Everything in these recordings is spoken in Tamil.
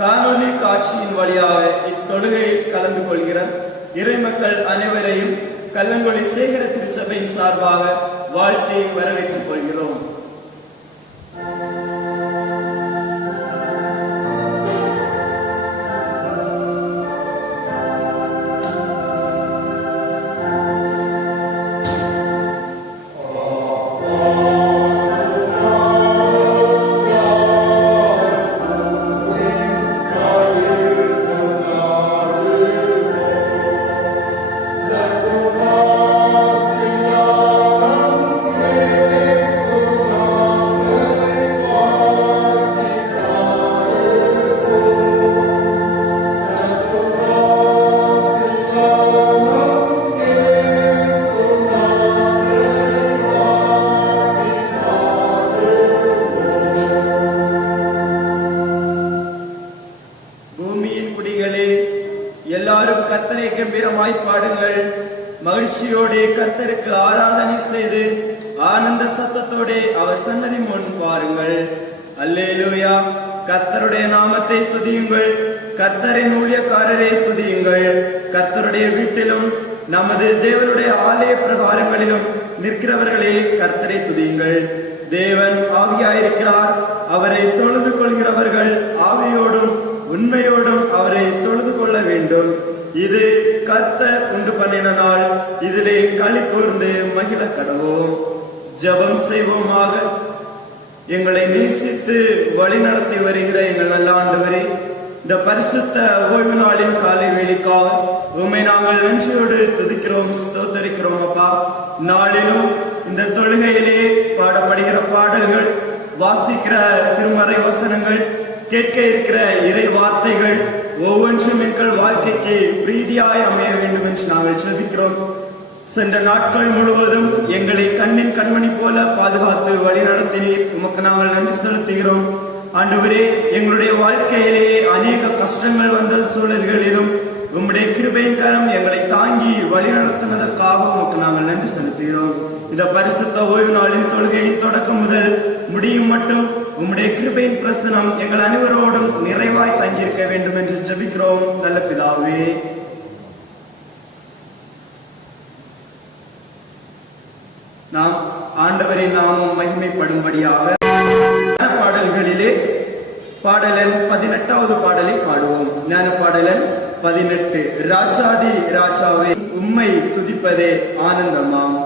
காணொலி காட்சியின் வழியாக இத்தொழுகையில் கலந்து கொள்கிற இறைமக்கள் அனைவரையும் கல்லங்குழி சேகர திருச்சபையின் சார்பாக வாழ்த்தி வரவேற்றுக் கொள்கிறோம். எல்லாரும் கர்த்தரை கம்பீரமாய் பாடுங்கள். மகிழ்ச்சியோடு கர்த்தருக்கு ஆராதனை செய்து ஆனந்த சத்தத்தோடு அவர் சன்னதி முன் பாருங்கள். அல்லேலூயா. கர்த்தருடைய நாமத்தை துதியுங்கள். கர்த்தரின் ஊழியக்காரரை துதியுங்கள். கர்த்தருடைய வீட்டிலும் நமது தேவனுடைய ஆலய பிரகாரங்களிலும் நிற்கிறவர்களே கர்த்தரை துதியுங்கள். தேவன் ஆவியாயிருக்கிறார். அவரை தொழுது கொள்கிறவர்கள் ஆவியோடும் உண்மையோடும் அவரை தொழுது கொள்ள வேண்டும். இது கர்த்தர் உண்டு பண்ணின நாள். இதிலே களி கூர்ந்து மகிழ கடவோம். ஜெபம் செய்வோமாக. எங்களை நேசித்து வழி நடத்தி வருகிற எங்கள் நல்ல ஆண்டவரே, இந்த பரிசுத்த ஓய்வு நாளின் காலை வேளைக்காக உம்மை நாங்கள் நன்றியோடு துதிக்கிறோம், ஸ்தோத்தரிக்கிறோம். அப்பா, நாளிலும் இந்த தொழுகையிலே பாடப்படுகிற பாடல்கள், வாசிக்கிற திருமறை வசனங்கள், கேட்க இருக்கிற இறை வார்த்தைகள் ஒவ்வொன்றும் எங்கள் வாழ்க்கைக்கு பிரீதியாய் அமைய வேண்டும் என்று நாங்கள் ஜெபிக்கிறோம். சென்ற நாட்கள் முழுவதும் எங்களை கண்ணின் கண்மணி போல பாதுகாத்து வழி நடத்தினீர். உமக்கு நாங்கள் நன்றி செலுத்துகிறோம். ஆண்டவரே, எங்களுடைய வாழ்க்கையிலே அநேக கஷ்டங்கள் வந்த சூழல்களிலும் உம்முடைய கிருபையின் கரம் எங்களை தாங்கி வழி நடத்தினதற்காக உமக்கு நாங்கள் நன்றி செலுத்துகிறோம். இந்த பரிசுத்த ஓய்வு நாளின் தொழுகையின் தொடக்கம் முதல் முடியும் மட்டும் உம்முடைய கிருபையின் பிரசனம் எங்கள் அனைவரோடும் நிறைவாய் தங்கியிருக்க வேண்டும் என்று ஜெபிக்கிறோம் நல்ல பிதாவே. நாம் ஆண்டவரின் நாமம் மகிமைப்படும்படியாக பாடல்களிலே பாடலன் 18வது பாடலை பாடுவோம். ஞான பாடலன் 18. ராஜாதி ராஜாவே உம்மை துதிப்பதே ஆனந்தமாம்.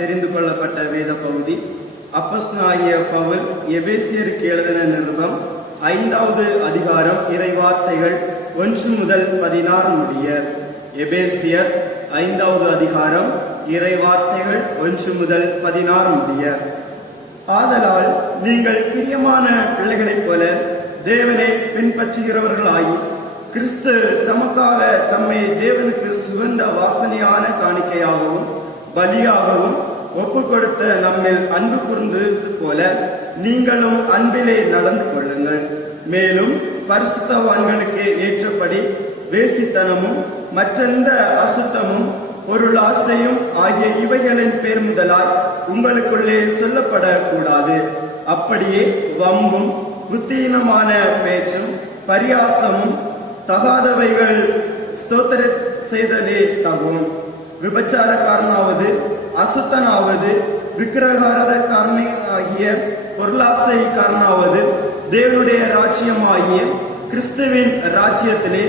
தெரிந்து கொள்ளப்பட்ட வேத பகுதி அப்போஸ்தலனாகிய பவுல் எபேசியருக்கு எழுதின நிருபம் 5வது அதிகாரம் இறைவார்த்தைகள் 1 முதல் 16 முடிய. எபேசியர் 5வது அதிகாரம் இறைவார்த்தைகள் 1 முதல் 16 முடிய. ஆதலால் நீங்கள் பிரியமான பிள்ளைகளைப் போல தேவனை பின்பற்றுகிறவர்களாகி கிறிஸ்து தமக்காக தம்மை தேவனுக்கு சுகந்த வாசனையான காணிக்கையாகவும் பலியாகவும் ஒப்பு கொடுத்த நம்மில் அன்பு கூர்ந்தது போல நீங்களும் அன்பிலே நடந்து கொள்ளுங்கள். மேலும் பரிசுத்தவான்களுக்கு ஏற்றபடி வேசித்தனமும் மற்றெந்த அசுத்தமும் பொருளாசையும் ஆகிய இவைகளின் பேர் முதலாய் உங்களுக்குள்ளே சொல்லப்படக்கூடாது. அப்படியே வம்பும் புத்தீனமான பேச்சும் பரியாசமும் தகாதவைகள் ஸ்தோத்திர செய்தலே தகும். விபச்சாரக்காரனாவது அசுத்தனாவது விக்கிரகாரதக்காரனாகிய பொருளாசைக்காரனாவது தேவனுடைய ராஜ்யமாகிய கிறிஸ்துவின் ராஜ்யத்திலே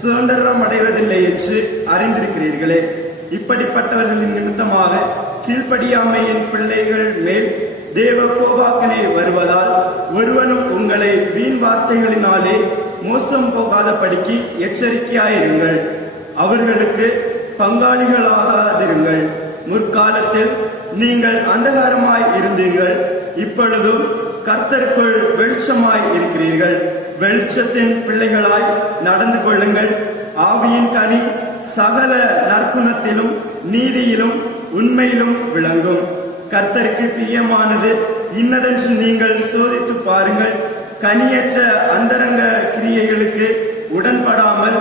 சுதந்திரம் அடைவதில்லை என்று அறிந்திருக்கிறீர்களே. இப்படிப்பட்டவர்களின் நிமித்தமாக கீழ்ப்படியாமையின் பிள்ளைகள் மேல் தேவ கோபாக்கனே வருவதால் ஒருவனும் உங்களை வீண் வார்த்தைகளினாலே மோசம் போகாதபடிக்கு எச்சரிக்கையாயிருங்கள். அவர்களுக்கு பங்காளிகளாகாதிருங்கள். முற்காலத்தில் நீங்கள் அந்தகாரமாய் இருந்தீர்கள், இப்பொழுதும் கர்த்தருக்குள் வெளிச்சமாய் இருக்கிறீர்கள். வெளிச்சத்தின் பிள்ளைகளாய் நடந்து கொள்ளுங்கள். ஆவியின் கனி சகல நற்குணத்திலும் நீதியிலும் உண்மையிலும் விளங்கும். கர்த்தருக்கு பிரியமானது இன்னதென்று நீங்கள் சோதித்து பாருங்கள். கனியற்ற அந்தரங்க கிரியைகளுக்கு உடன்படாமல்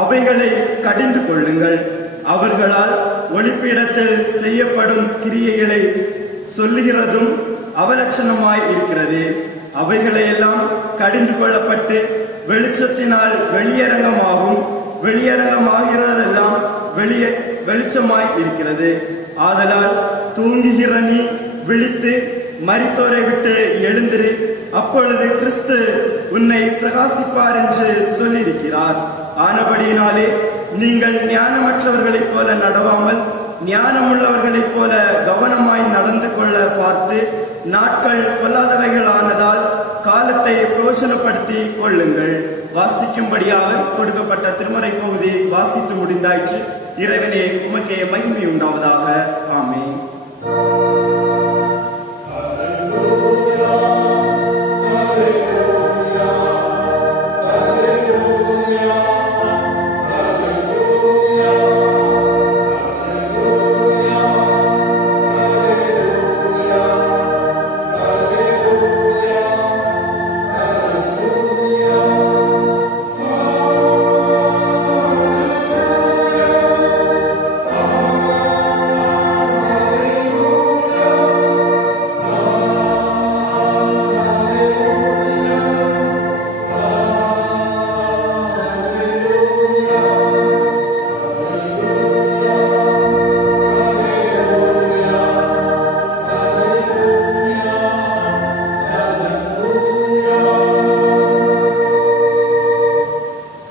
அவைகளை கடிந்து கொள்ளுங்கள். அவர்களால் ஒளிப்பிடத்தில் செய்யப்படும் கிரியைகளை சொல்லுகிறதும் அவலட்சணமாய் இருக்கிறது. அவைகளையெல்லாம் கடிந்து கொள்ளப்பட்டு வெளிச்சத்தினால் வெளியரங்கமாகும். வெளியரங்கமாகிறதெல்லாம் வெளிச்சமாய் இருக்கிறது. ஆதலால் தூங்குகிற நீ விழித்து மரித்தோரை விட்டு எழுந்திரு, அப்பொழுது கிறிஸ்து உன்னை பிரகாசிப்பார் என்று சொல்லியிருக்கிறார். ஆனபடியினாலே நீங்கள் ஞானமற்றவர்களைப் போல நடவாமல் ஞானமுள்ளவர்களைப் போல கவனமாய் நடந்து கொள்ள பார்த்து நாட்கள் பொல்லாதவைகளானதால் காலத்தை பிரயோஜனப்படுத்தி கொள்ளுங்கள். வாசிக்கும்படியாக கொடுக்கப்பட்ட திருமறை பகுதி வாசித்து முடிந்தாயிற்று. இறைவனே உமக்கே மகிமை உண்டாவதாக. ஆமென்.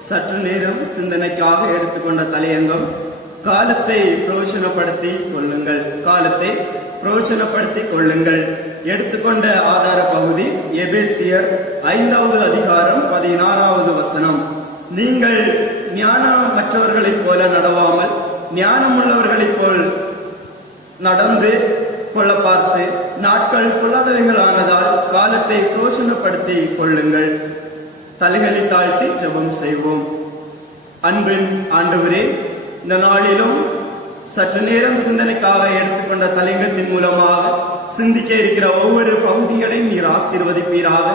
சற்று நேரம் சிந்தனைக்காக எடுத்துக்கொண்ட தலையங்கம் காலத்தை பிரயோஜனப்படுத்தி கொள்ளுங்கள். காலத்தை பிரயோஜனப்படுத்தி கொள்ளுங்கள். எடுத்துக்கொண்ட ஆதார பகுதி எபேசியர் 5வது அதிகாரம் 16வது வசனம். நீங்கள் ஞானமற்றவர்களைப் போல நடவாமல் ஞானமுள்ளவர்களைப் போல் நடந்து கொள்ள பார்த்து நாட்கள் பொல்லாதவைகளானதால் காலத்தை பிரயோஜனப்படுத்தி கொள்ளுங்கள். தலைகளை தாழ்த்தி ஜெபம் செய்வோம். அன்பின் ஆண்டவரே, இந்த நாளிலும் சற்று நேரம் சிந்தனைக்காக எடுத்துக்கொண்ட தலையங்கத்தின் மூலமாக சிந்திக்க இருக்கிற ஒவ்வொரு பகுதிகளையும் நீர் ஆசீர்வதிப்பீராக.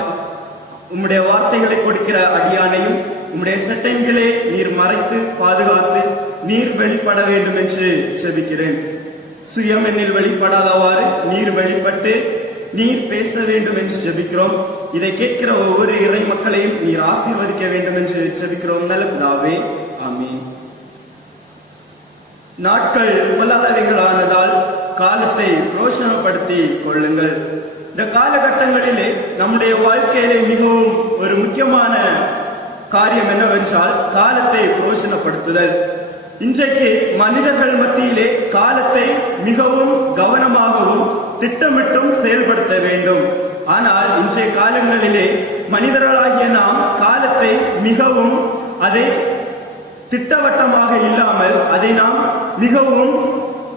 உம்முடைய வார்த்தைகளை கொடுக்கிற அடியானையும் உம்முடைய சட்டங்களை நீர் மறைத்து பாதுகாத்து நீர் வெளிப்பட வேண்டும் என்று ஜெபிக்கிறேன். சுயம் என்னில் வெளிப்படாதவாறு நீர் வெளிப்பட்டு நீர் பேச வேண்டும் என்று ஜெபிக்கிறோம். இதை கேட்கிற ஒவ்வொரு இறை மக்களையும் நீர் ஆசீர்வதிக்க வேண்டும் என்று ஜெபிக்கிறோம். நல்ல பிதாவே, ஆமீன். நாட்கள் பொல்லாதவைகளானதால் காலத்தை பிரயோஜனப்படுத்தி கொள்ளுங்கள். இந்த காலகட்டங்களிலே நம்முடைய வாழ்க்கையிலே மிகவும் ஒரு முக்கியமான காரியம் என்னவென்றால் காலத்தை பிரயோஜனப்படுத்துதல். இன்றைக்கு மனிதர்கள் மத்தியிலே காலத்தை மிகவும் கவனமாகவும் திட்டமிட்டும் செயல்படுத்த வேண்டும். ஆனால் இன்றைய காலங்களிலே மனிதர்களாகிய நாம் காலத்தை மிகவும் அதை திட்டவட்டமாக இல்லாமல் அதை நாம் மிகவும்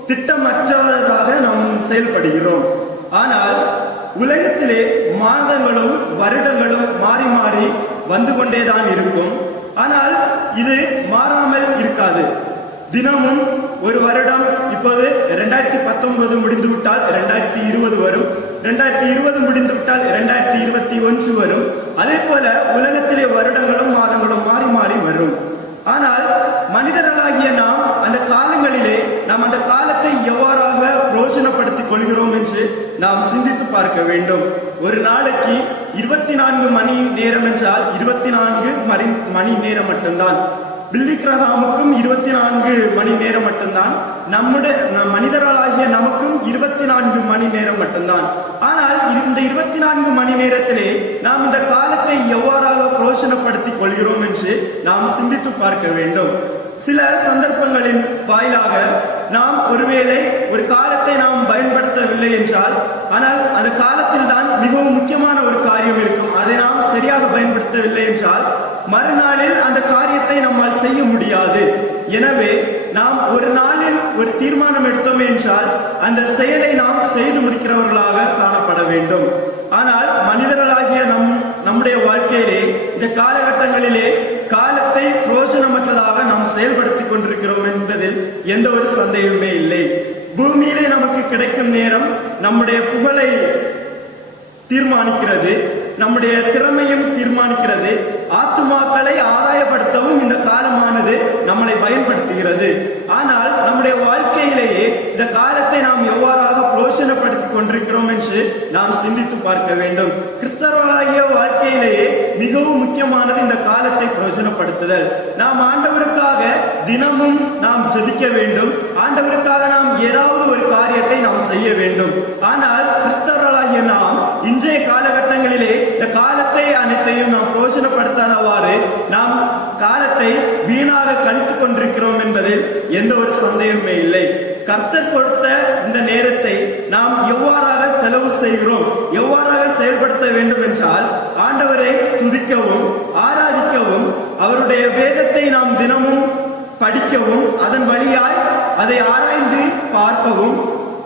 திட்டமற்றதாக நாம் செயல்படுகிறோம். ஆனால் உலகத்திலே மாதங்களும் வருடங்களும் மாறி மாறி வந்து கொண்டேதான் இருக்கும். ஆனால் இது மாறாமல் இருக்காது. தினமும் ஒரு வருடம், இப்போது 2019 முடிந்துவிட்டால் 2020 வரும், 2020 முடிந்துவிட்டால் 2021 வரும். அதே போல உலகத்திலே வருடங்களும் மாதங்களும் மாறி மாறி வரும். ஆனால் மனிதர்களாகிய நாம் அந்த காலங்களிலே நாம் அந்த காலத்தை எவ்வாறாக பிரயோஜனப்படுத்திக் கொள்கிறோம் என்று நாம் சிந்தித்து பார்க்க வேண்டும். ஒரு நாளைக்கு 24 மணி நேரம் என்றால் 24 மணி நேரம் மட்டும்தான். பில்லி கிரஹாமுக்கும் 24 மணி நேரம் மட்டும்தான். நம்முடைய மனிதர்களாகிய நமக்கும் 24 மணி நேரம் மட்டும்தான். ஆனால் இந்த 24 மணி நேரத்திலே நாம் இந்த காலத்தை எவ்வாறாக பிரயோஜனப்படுத்திக் கொள்கிறோம் என்று நாம் சிந்தித்து பார்க்க வேண்டும். சில சந்தர்ப்பங்களின் வாயிலாக நாம் ஒருவேளை ஒரு காலத்தை நாம் பயன்படுத்தவில்லை என்றால், ஆனால் அந்த காலத்தில் தான் மிகவும் முக்கியமான ஒரு காரியம் இருக்கும், அதை நாம் சரியாக பயன்படுத்தவில்லை என்றால் மறுநாளில் அந்த காரியத்தை நம்மால் செய்ய முடியாது. எனவே நாம் ஒரு நாளில் ஒரு தீர்மானம் எடுத்தோம் என்றால் அந்த செயலை நாம் செய்து முடிக்கிறவர்களாக காணப்பட வேண்டும். ஆனால் மனிதர்களாகிய நம்முடைய வாழ்க்கையிலே இந்த காலகட்டங்களிலே காலத்தை பிரயோஜனமற்றதாக நாம் செயல்படுத்திக் கொண்டிருக்கிறோம் என்பதில் எந்த ஒரு சந்தேகமே இல்லை. பூமியிலே நமக்கு கிடைக்கும் நேரம் நம்முடைய புகழை தீர்மானிக்கிறது, நம்முடைய திறமையும் தீர்மானிக்கிறது. ஆத்துமாக்களை ஆதாயப்படுத்தவும் இந்த காலமானது நம்மளை பயன்படுத்துகிறது. ஆனால் நம்முடைய வாழ்க்கையிலேயே இந்த காலத்தை நாம் எவ்வாறாக பிரயோஜனப்படுத்திக் கொண்டிருக்கிறோம் என்று நாம் சிந்தித்து பார்க்க வேண்டும். கிறிஸ்தவர்களாகிய வாழ்க்கையிலேயே மிகவும் முக்கியமானது இந்த காலத்தை பிரயோஜனப்படுத்துதல். நாம் ஆண்டவருக்காக தினமும் நாம் ஜெபிக்க வேண்டும். ஆண்டவருக்காக நாம் ஏதாவது ஒரு காரியத்தை நாம் செய்ய வேண்டும். ஆனால் கிறிஸ்தவர்களாகிய நாம் இன்றைய காலகட்டங்களிலே இந்த காலத்தை அனைத்தையும் நாம் பிரயோஜனப்படுத்தாதவாறு நாம் காலத்தை வீணாக கழித்துக் கொண்டிருக்கிறோம் என்பதில் எந்த ஒரு சந்தேகமே இல்லை. கர்த்தர் கொடுத்த இந்த நேரத்தை நாம் எவ்வாறாக செலவு செய்கிறோம், எவ்வாறாக செயல்படுத்த வேண்டும் என்றால் ஆண்டவரை துதிக்கவும் ஆராதிக்கவும், அவருடைய வேதத்தை நாம் தினமும் படிக்கவும், அதன் வழியாய் அதை ஆராய்ந்து பார்க்கவும்,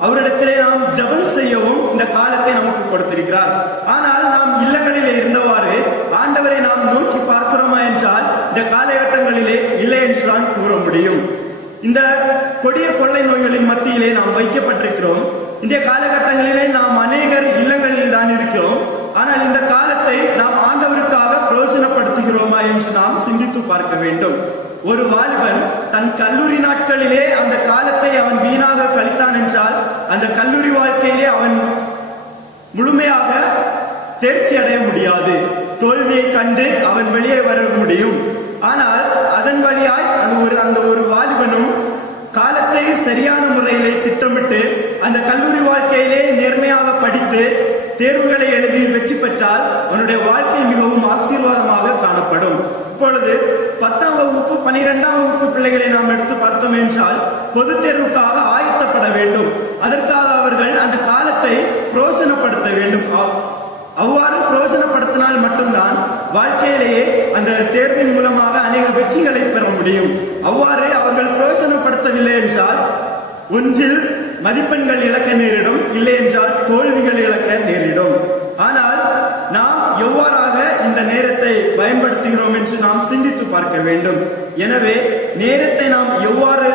அவரிடத்திலே நாம் ஜெபம் செய்யவும் இந்த காலத்தை நமக்கு கொடுத்திருக்கிறார். ஆனால் நாம் இல்லங்களிலே இருந்தவாறு ஆண்டவரை நாம் நோக்கி பார்க்கிறோமா என்றால் இந்த காலகட்டங்களிலே இல்லை என்றுதான் கூற முடியும். இந்த கொடிய கொள்ளை நோய்களின் மத்தியிலே நாம் வைக்கப்பட்டிருக்கிறோம். இந்த காலகட்டங்களிலே நாம் அநேகர் இல்லங்களில் தான் இருக்கிறோம். ஆனால் இந்த காலத்தை நாம் ஆண்டவருக்காக பிரயோஜனப்படுத்துகிறோமா என்று நாம் சிந்தித்து பார்க்க வேண்டும். ஒரு வாலிபன் தன் கல்லூரி நாட்களிலே அந்த காலத்தை அவன் வீணாக கழித்தான் என்றால் அந்த கல்லூரி வாழ்க்கையிலே அவன் முழுமையாக தேர்ச்சி அடைய முடியாது. தோல்வியை கண்டு அவன் வெளியே வர முடியும். ஆனால் அதன் வழியாய் அந்த ஒரு வாலிபனும் காலத்தை சரியான முறையிலே திட்டமிட்டு அந்த கல்லூரி வாழ்க்கையிலே நேர்மையாக படித்து தேர்வுகளை எழுதி வெற்றி பெற்றால் அவனுடைய வாழ்க்கை மிகவும் ஆசீர்வாதமாக காணப்படும். இப்பொழுது 10ஆம் வகுப்பு 12ஆம் வகுப்பு பிள்ளைகளை நாம் எடுத்து பார்த்தோம் என்றால் பொது தேர்வுக்காக ஆயத்தப்பட வேண்டும். அதற்காக அவர்கள் அந்த காலத்தை பிரயோஜனப்படுத்த வேண்டும். அவ்வாறு பிரயோஜனப்படுத்தினால் மட்டும்தான் வாழ்க்கையிலேயே அந்த தேர்வின் மூலமாக அநேக வெற்றிகளை பெற முடியும். அவ்வாறு அவர்கள் பிரயோஜனப்படுத்தவில்லை என்றால் ஒன்றில் மதிப்பெண்கள் இழக்க நேரிடும், இல்லை என்றால் தோல்விகள் இழக்க நேரிடும். ஆனால் நாம் எவ்வாறாக இந்த நேரத்தை பயன்படுத்துகிறோம் என்று நாம் சிந்தித்து பார்க்க வேண்டும். எனவே நேரத்தை நாம் எவ்வாறு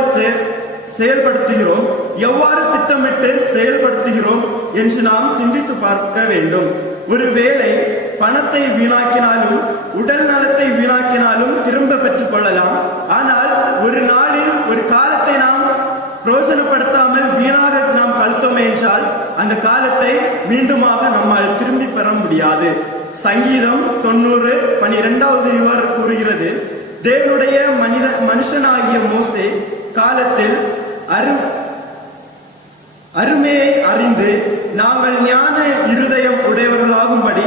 செயல்படுத்துகிறோம், எவ்வாறு திட்டமிட்டு செயல்படுத்துகிறோம் என்று நாம் சிந்தித்து பார்க்க வேண்டும். ஒருவேளை பணத்தை வீணாக்கினாலும் உடல் நலத்தை வீணாக்கினாலும் திரும்ப பெற்றுக் கொள்ளலாம். ஆனால் ஒரு நாளில் ஒரு காலத்தை நாம் பிரயோஜனப்படுத்தாமல் வீணாக நாம் கழித்தோம் என்றால் அந்த காலத்தை மீண்டுமாக நம்மால் திரும்பி பெற முடியாது. சங்கீதம் 90:12 இவ்வாறு கூறுகிறது, தேவனுடைய மனுஷனாகிய மோசே காலத்தில் அருமையை அறிந்து நாங்கள் ஞான இருதயம் உடையவர்களாகும்படி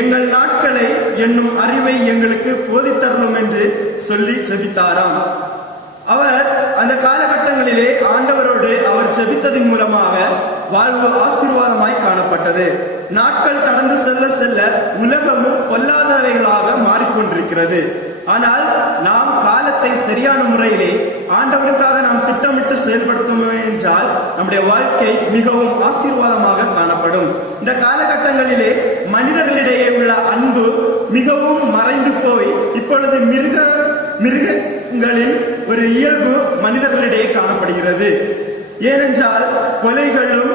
எங்கள் நாட்களை என்னும் அறிவை எங்களுக்கு போதித்தரணும் என்று சொல்லி ஜெபித்தாராம். அவர் அந்த காலகட்டங்களிலே ஆண்டவரோடு அவர் ஜெபித்ததின் மூலமாக வாழ்வு ஆசீர்வாதமாய் காணப்பட்டது. நாட்கள் கடந்து செல்ல செல்ல உலகமும் பொல்லாதவைகளாக மாறிக்கொண்டிருக்கிறது. ஆனால் நாம் காலத்தை சரியான முறையிலே ஆண்டவருக்காக நாம் திட்டமிட்டு செயல்படுத்துவோம் என்றால் நம்முடைய வாழ்க்கை மிகவும் ஆசீர்வாதமாக காணப்படும். இந்த காலகட்டங்களிலே மனிதர்களிடையே உள்ள அன்பு மிகவும் மறைந்து போய் இப்பொழுது மிருகங்களின் ஒரு இயல்பு மனிதர்களிடையே காணப்படுகிறது. ஏனென்றால் கொலைகளும்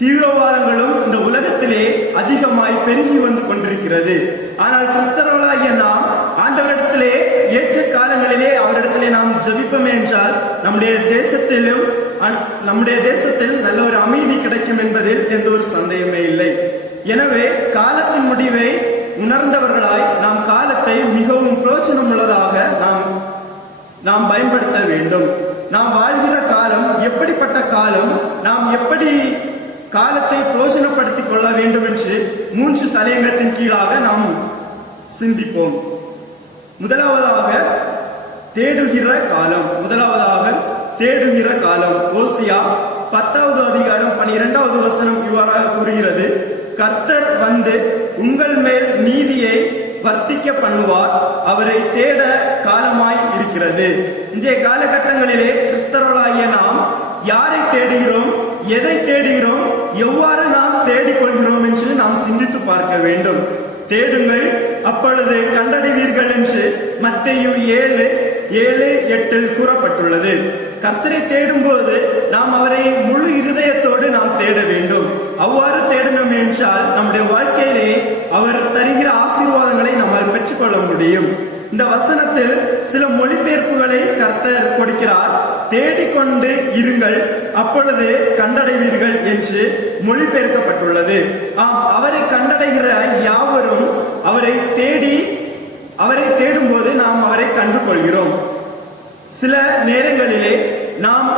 தீவிரவாதங்களும் இந்த உலகத்திலே அதிகமாய் பெருகி வந்து கொண்டிருக்கிறது. ஆனால் கிறிஸ்தவர்களாகிய நாம் ஆண்டவரிடத்திலே ஏற்ற காலங்களிலே அவரிடத்திலே நாம் ஜெபிப்போமே என்றால் நம்முடைய தேசத்தில் நல்ல ஒரு அமைதி கிடைக்கும் என்பதில் எந்த ஒரு சந்தேகமே இல்லை. எனவே காலத்தின் முடிவை உணர்ந்தவர்களாய் நாம் காலத்தை மிகவும் பிரயோஜனம் உள்ளதாக நாம் பயன்படுத்த வேண்டும். நாம் வாழ்கிற காலம் எப்படிப்பட்ட காலம், நாம் எப்படி காலத்தை பிரயோஜனப்படுத்திக் கொள்ள வேண்டும் என்று 3 தலையங்கத்தின் கீழாக நாம் சிந்திப்போம். முதலாவதாக தேடுகிற காலம். ஓசியா 10வது அதிகாரம் 12வது வசனம் இவ்வாறாக கூறுகிறது: கர்த்தர் வந்து உங்கள் மேல் நீதியை வர்த்திக்க பண்ணுவார், அவரை தேட காலமாய் இருக்கிறது. இன்றைய காலகட்டங்களிலே கிறிஸ்தவர்களாகிய நாம் யாரை தேடுகிறோம், எதை தேடுகிறோம், எவ்வாறு நாம் தேடிக்கொள்கிறோம் என்று நாம் சிந்தித்து பார்க்க வேண்டும். தேடுங்கள் அப்பொழுது கண்டடைவீர்கள் என்று மத்தேயு 7:7-8 கூறப்பட்டுள்ளது. கர்த்தரை தேடும்போது நாம் அவரை முழு இருதயத்தோடு நாம் தேட வேண்டும். அவ்வாறு தேடணும் என்றால் நம்முடைய வாழ்க்கையிலே அவர் தருகிற ஆசீர்வாதங்களை நம்மால் பெற்றுக்கொள்ள முடியும். இந்த வசனத்தில் சில மொழிபெயர்ப்புகளை கர்த்தர் கொடுக்கிறார். தேடிக்கொண்டு இருங்கள் அப்பொழுது கண்டடைவீர்கள் என்று மொழிபெயர்க்கப்பட்டுள்ளது. அவரை கண்டடைகிற யாவரும் அவரை தேடும் போது நாம் அவரை கண்டு கொள்கிறோம். சில நேரங்களிலே நாம்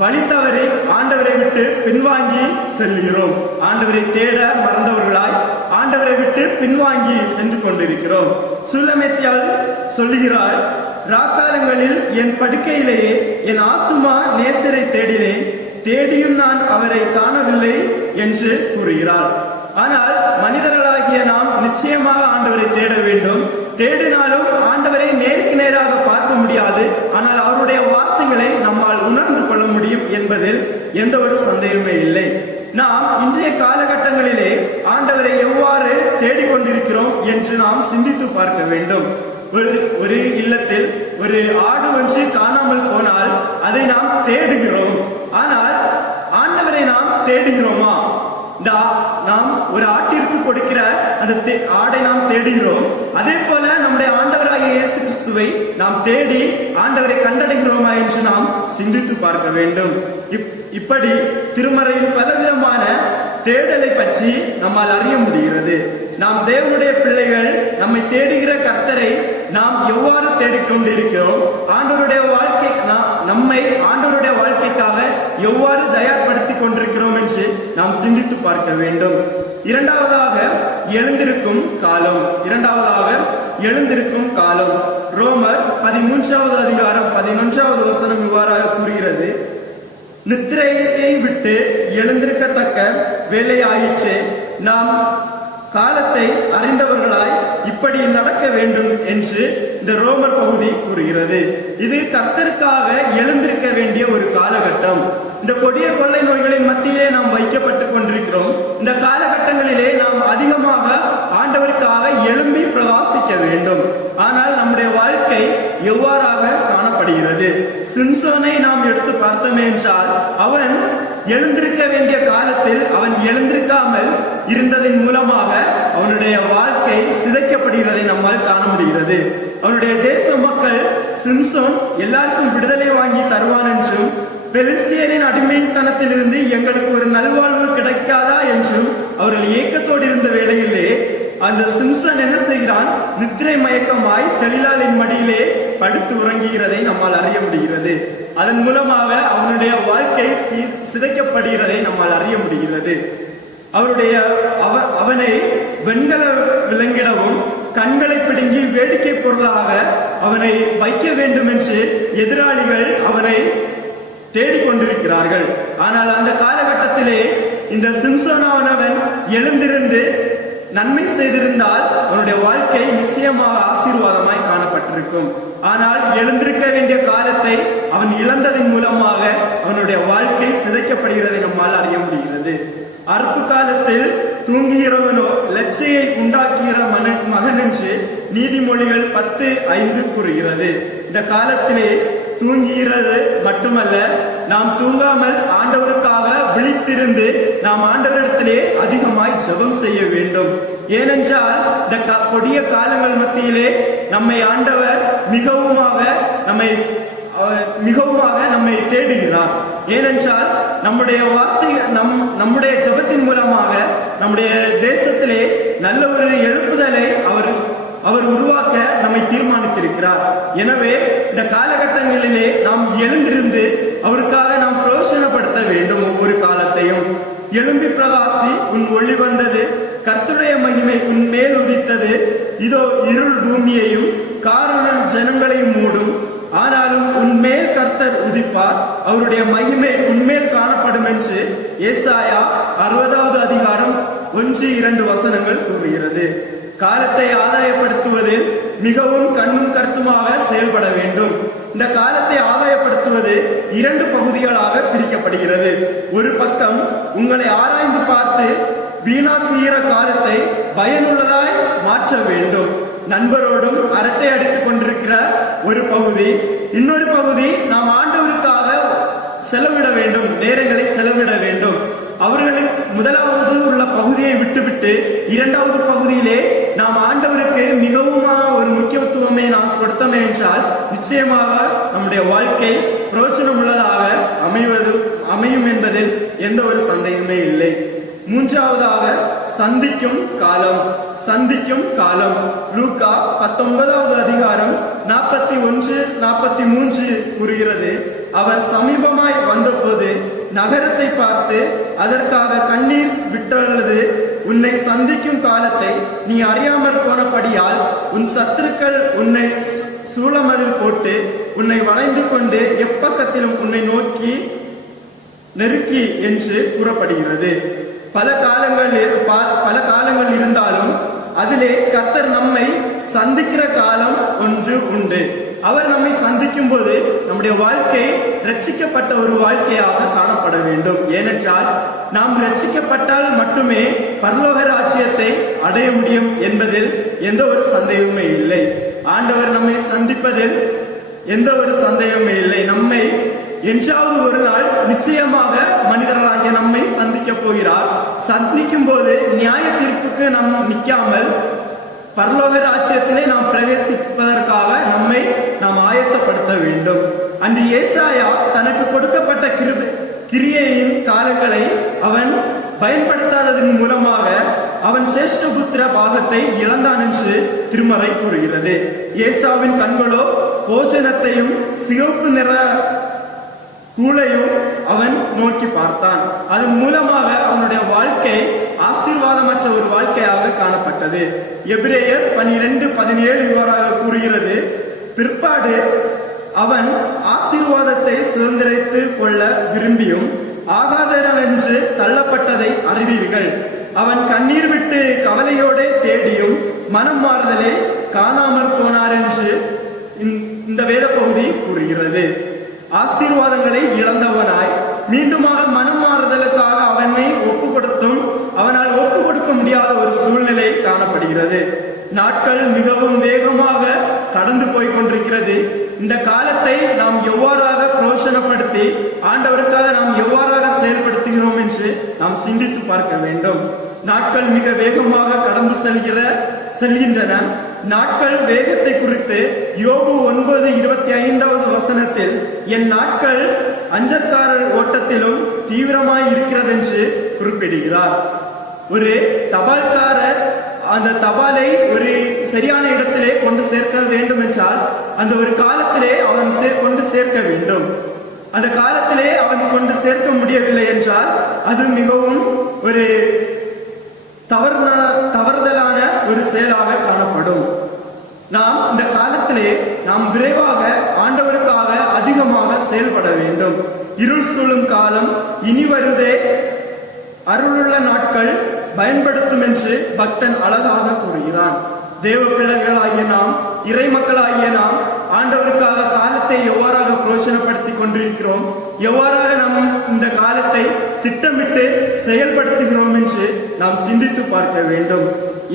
வழி தவறி ஆண்டவரை விட்டு பின்வாங்கி செல்கிறோம். ஆண்டவரை தேட மறந்தவர்களாய் ஆண்டவரை விட்டு பின்வாங்கி சென்று கொண்டிருக்கிறோம். சுலமேத்தியால் சொல்லுகிறாள், ராக்காலங்களில் என் படுக்கையிலேயே என் ஆத்துமா நேசரை தேடினேன், தேடியும் நான் அவரை காணவில்லை என்று கூறுகிறாள். ஆனால் மனிதர்களாகிய நாம் நிச்சயமாக ஆண்டவரை தேட வேண்டும். தேடினாலும் ஆண்டவரை நேருக்கு நேராக பார்க்க முடியாது. ஆனால் அவருடைய வார்த்தைகளை நம்மால் உணர்ந்து கொள்ள முடியும் என்பதில் எந்த ஒரு சந்தேகமே இல்லை. நாம் இன்றைய காலகட்டங்களிலே ஆண்டவரை எவ்வாறு தேடிக்கொண்டிருக்கிறோம் என்று நாம் சிந்தித்து பார்க்க வேண்டும். ஒரு இல்லத்தில் ஒரு ஆடு ஒன்று காணாமல் போனால் அதை நாம் தேடுகிறோம். ஆனால் ஆண்டவரை நாம் தேடுகிறோமா? நாம் ஒரு ஆட்டிற்கு கொடுக்கிற அந்த ஆடை நாம் தேடுகிறோம். அதே போல நம்முடைய ஆண்டவராகிய இயேசு கிறிஸ்துவை நாம் தேடி ஆண்டவரை கண்டடைகிறோமா என்று நாம் சிந்தித்து பார்க்க வேண்டும். இப்படி திருமறையில் பலவிதமான தேடலை பற்றி நம்மால் அறிய முடிகிறது. நாம் தேவனுடைய பிள்ளைகள், நம்மை தேடுகிற கர்த்தரை நாம் எவ்வாறு தேடிக்கொண்டு இருக்கிறோம், ஆண்டவருடைய வாழ்க்கை நம்மை ஆண்டவருடைய வாழ்க்கைக்காக எவ்வாறு தயார்படுத்தி கொண்டிருக்கிறோம் என்று நாம் சிந்தித்து பார்க்க வேண்டும். இரண்டாவதாக எழுந்திருக்கும் காலம். ரோமர் 13வது அதிகாரம் 11வது வசனம் இவ்வாறாக கூறுகிறது: நித்திரையை விட்டு எழுந்திருக்கத்தக்க வேலை ஆயிற்று, நாம் காலத்தை அறிந்தவர்களாய் இப்படி நடக்க வேண்டும் என்று இந்த ரோமர் பகுதி கூறுகிறது. இது கர்த்தருக்காக எழுந்திருக்க வேண்டிய ஒரு காலகட்டம். இந்த கொடிய கொள்ளை நோய்களின் மத்தியிலே நாம் வைக்கப்பட்டுக் கொண்டிருக்கிறோம். இந்த காலகட்டங்களிலே நாம் அதிகமாக ஆண்டவருக்காக எழும்பி பிரகாசிக்க வேண்டும். ஆனால் நம்முடைய வாழ்க்கை எவ்வாறாக காணப்படுகிறது? சிம்சோனை நாம் எடுத்து பார்த்தோமே என்றால், அவன் எழுந்திருக்க வேண்டிய காலத்தில் அவன் எழுந்திருக்காமல் இருந்ததன் மூலமாக அவனுடைய வாழ்க்கை சிதைக்கப்படுகிறதை நம்மால் காண முடிகிறது. அவனுடைய தேச மக்கள் சிம்சோன் எல்லாருக்கும் விடுதலை வாங்கி தருவான் என்றும், பெலிஸ்தியரின் அடிமைத்தனத்திலிருந்து எங்களுக்கு ஒரு நல்வாழ்வு கிடைக்காதா என்றும் அவர்கள் ஏக்கத்தோடு இருந்த வேளையிலே அந்த சிம்சன் என்ன செய்கிறான்? நித்திரை மயக்கமாய் தெளிலாளின் மடியிலே படுத்து உறங்குகிறதை நம்மால் அறிய முடிகிறது. அதன் மூலமாக அவனுடைய வாழ்க்கை சிதைக்கப்படுகிறதை நம்மால் அறிய முடிகிறது. அவனை வெண்கல விலங்கிடவும் கண்களை பிடுங்கி வேடிக்கை பொருளாக அவனை வைக்க வேண்டும் என்று எதிராளிகள் அவனை தேடிக்கொண்டிருக்கிறார்கள். ஆனால் அந்த காலகட்டத்திலே இந்த சிம்சோனானவன் எழுந்திருந்து நன்மை செய்திருந்தால் அவனுடைய வாழ்க்கை நிச்சயமாக ஆசீர்வாதமாய் காணப்பட்டிருக்கும். ஆனால் எழுந்திருக்க வேண்டிய காலத்தை அவன் இழந்ததின் மூலமாக அவனுடைய வாழ்க்கை சிதைக்கப்படுகிறதை நம்மால் அறிய முடிகிறது. அறுப்பு காலத்தில் தூங்குகிறவனோ லட்சையை உண்டாக்குகிற மகன் என்று நீதிமொழிகள் 10:5 கூறுகிறது. இந்த காலத்திலே தூங்குகிறது மட்டுமல்ல, நாம் தூங்காமல் ஆண்டவருக்காக விழித்திருந்து நாம் ஆண்டவரிடத்திலே அதிகமாய் ஜெபம் செய்ய வேண்டும். ஏனென்றால் இந்த கொடிய காலங்கள் மத்தியிலே நம்மை ஆண்டவர் மிகவுமாக நம்மை தேடுகிறார். ஏனென்றால் நம்முடைய வார்த்தை நம்முடைய ஜெபத்தின் மூலமாக நம்முடைய தேசத்திலே நல்ல ஒரு எழுப்புதலை அவர் உருவாக்க நம்மை தீர்மானித்திருக்கிறார். எனவே இந்த காலகட்டங்களிலே நாம் எழுந்திருந்து அவருக்காக நாம் பிரயோசனப்படுத்த வேண்டும். ஒவ்வொரு காலத்தையும் எழும்பி பிரகாசி, உன் ஒளி வந்தது, கர்த்தருடைய மகிமை உன் மேல் உதித்தது. இதோ இருள் பூமியையும் காரிருள் ஜனங்களையும் மூடும். ஆனாலும் உன்மேல் கர்த்தர் உதிப்பார், அவருடைய மகிமை உன்மேல் காணப்படும் என்று ஏசாயா 60வது அதிகாரம் 1-2 வசனங்கள் கூறுகிறது. காலத்தை ஆதாயப்படுத்துவதில் மிகவும் கண்ணும் கருத்துமாக செயல்பட வேண்டும். இந்த காலத்தை ஆதாயப்படுத்துவது 2 பகுதிகளாக பிரிக்கப்படுகிறது. ஒரு பக்கம் உங்களை ஆராய்ந்து பார்த்து வீணாக்குகிற காலத்தை பயனுள்ளதாய் மாற்ற வேண்டும். நண்பரோடும் அரட்டை அடித்துக் கொண்டிருக்கிற ஒரு பகுதி. இன்னொரு பகுதி நாம் ஆண்டவருக்காக செலவிட வேண்டும், நேரங்களை செலவிட வேண்டும். அவர்களுக்கு முதலாவது உள்ள பகுதியை விட்டுவிட்டு 2வது பகுதியிலே நாம் ஆண்டவருக்கு மிகவும் ஒரு முக்கியத்துவமே நாம் கொடுத்தோமே என்றால் நிச்சயமாக நம்முடைய வாழ்க்கை பிரயோஜனம் உள்ளதாக அமையும் என்பதில் எந்த ஒரு சந்தேகமே இல்லை. 3வதாக சந்திக்கும் காலம். லூக்கா 19வது அதிகாரம் 41-43 கூறுகிறது. அவர் சமீபமாய் வந்தபோது நகரத்தை பார்த்து அதற்காக கண்ணீர் விட்டது. உன்னை சந்திக்கும் காலத்தை நீ அறியாமற் போனபடியால் உன் சத்துருக்கள் உன்னை சூழமதில் போட்டு உன்னை வளைந்து கொண்டு எப்பக்கத்திலும் உன்னை நெருக்கி என்று கூறப்படுகிறது. பல காலங்கள் இருந்தாலும் அதிலே கர்த்தர் நம்மை சந்திக்கிற காலம் ஒன்று உண்டு. அவர் நம்மை சந்திக்கும் போது நம்முடைய வாழ்க்கை ரட்சிக்கப்பட்ட ஒரு வாழ்க்கையாக காணப்பட வேண்டும். ஏனென்றால் நாம் ரட்சிக்கப்பட்டால் மட்டுமே பரலோக ராஜ்யத்தை அடைய முடியும் என்பதில் எந்த ஒரு சந்தேகமே இல்லை. ஆண்டவர் நம்மை சந்திப்பதில் எந்த ஒரு சந்தேகமே இல்லை. நம்மை என்றாவது ஒரு நாள் நிச்சயமாக மனிதர்களாகிய நம்மை சந்திக்க போகிறார். சந்திக்கும் போது நியாய தீர்ப்புக்கு நாம் நிற்காமல் பரலோக ராஜ்யத்திலே நாம் பிரவேசிப்பதற்காக நம்மை நாம் ஆயத்தப்படுத்த வேண்டும். அன்று ஏசாயா தனக்கு கொடுக்கப்பட்ட கிரியையின் காலங்களை அவன் பயன்படுத்தாததன் மூலமாக அவன் சேஷ்டபுத்திர பாகத்தை இழந்தான் என்று திருமறை கூறுகிறது. ஏசாவின் கண்களோ போஜனத்தையும் சிவப்பு நிற கூளையும் அவன் நோக்கி பார்த்தான். அதன் மூலமாக அவனுடைய வாழ்க்கை ஆசீர்வாதமற்ற ஒரு வாழ்க்கையாக காணப்பட்டது. எபிரேயர் 12:17 இவ்வாறாக கூறுகிறது. பிற்பாடு அவன் ஆசீர்வாதத்தை சுதந்திரித்து கொள்ள விரும்பியும் ஆகாதனவென்று தள்ளப்பட்டதை அறிவீர்கள். அவன் கண்ணீர் விட்டு கவலையோடு தேடியும் மனம் மாறுதலை காணாமற் போனார் என்று இந்த வேத பகுதி கூறுகிறது. ஆசீர்வாதங்களை இழந்தவனாய் மீண்டுமாக மனம் மாறுதலுக்காக அவனை ஒப்பு கொடுத்தும் அவனால் ஒப்பு கொடுக்க முடியாத ஒரு சூழ்நிலை காணப்படுகிறது. நாட்கள் மிகவும் வேகமாக கடந்து போய் கொண்டிருக்கிறது. இந்த காலத்தை நாம் எவ்வாறாக பிரயோஜனப்படுத்தி ஆண்டவருக்காக நாம் எவ்வாறாக செயல்படுத்துகிறோம் என்று நாம் சிந்தித்து பார்க்க வேண்டும். நாட்கள் மிக வேகமாக கடந்து செல்கின்றன. நாட்கள் வேகத்தை குறித்து யோபு 9:25 வசனத்தில் என் நாட்கள் அஞ்சற்காரர் ஓட்டத்திலும் தீவிரமாய் இருக்கிறது என்று குறிப்பிடுகிறார். ஒரு தபால்காரர் அந்த தபாலை ஒரு சரியான இடத்திலே கொண்டு சேர்க்க வேண்டும் என்றால் அந்த ஒரு காலத்திலே அவன் கொண்டு சேர்க்க வேண்டும். அந்த காலத்திலே அவன் கொண்டு சேர்க்க முடியவில்லை என்றால் அது மிகவும் ஒரு தவறுதலான ஒரு செயலாக காணப்படும். நாம் இந்த காலத்திலே நாம் விரைவாக ஆண்டவருக்காக அதிகமாக செயல்பட வேண்டும். இருள் சூழும் காலம் இனி வருதே, அருளுள்ள நாட்கள் பயன்படுத்தும் என்று பக்தன் அழகாக கூறுகிறான். தேவ பிள்ளைகளாகிய நாம், இறை மக்களாகிய நாம் ஆண்டவருக்காக காலத்தை எவ்வாறாக பிரயோஜனப்படுத்தி கொண்டிருக்கிறோம், எவ்வாறாக நாம் இந்த காலத்தை திட்டமிட்டு செயல்படுத்துகிறோம் என்று நாம் சிந்தித்து பார்க்க வேண்டும்.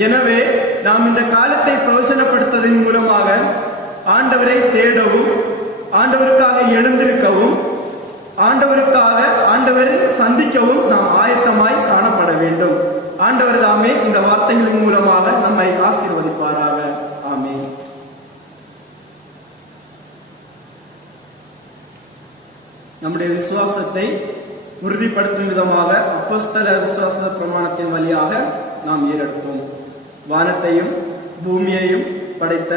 எனவே நாம் இந்த காலத்தை பிரயோஜனப்படுத்துவதன் மூலமாக ஆண்டவரை தேடவும், ஆண்டவருக்காக எழுந்திருக்கவும், ஆண்டவரை சந்திக்கவும் நாம் ஆயத்தமாய் காணப்பட வேண்டும். ஆண்டவர் தாமே இந்த வார்த்தைகளின் மூலமாக நம்மை ஆசீர்வதிப்பாராக. ஆமென். நம்முடைய விசுவாசத்தை உறுதிப்படுத்தும் விதமாக அப்போஸ்தல விசுவாச பிரமாணத்தின் வழியாக நாம் ஏறெடுப்போம். வானத்தையும் பூமியையும் படைத்த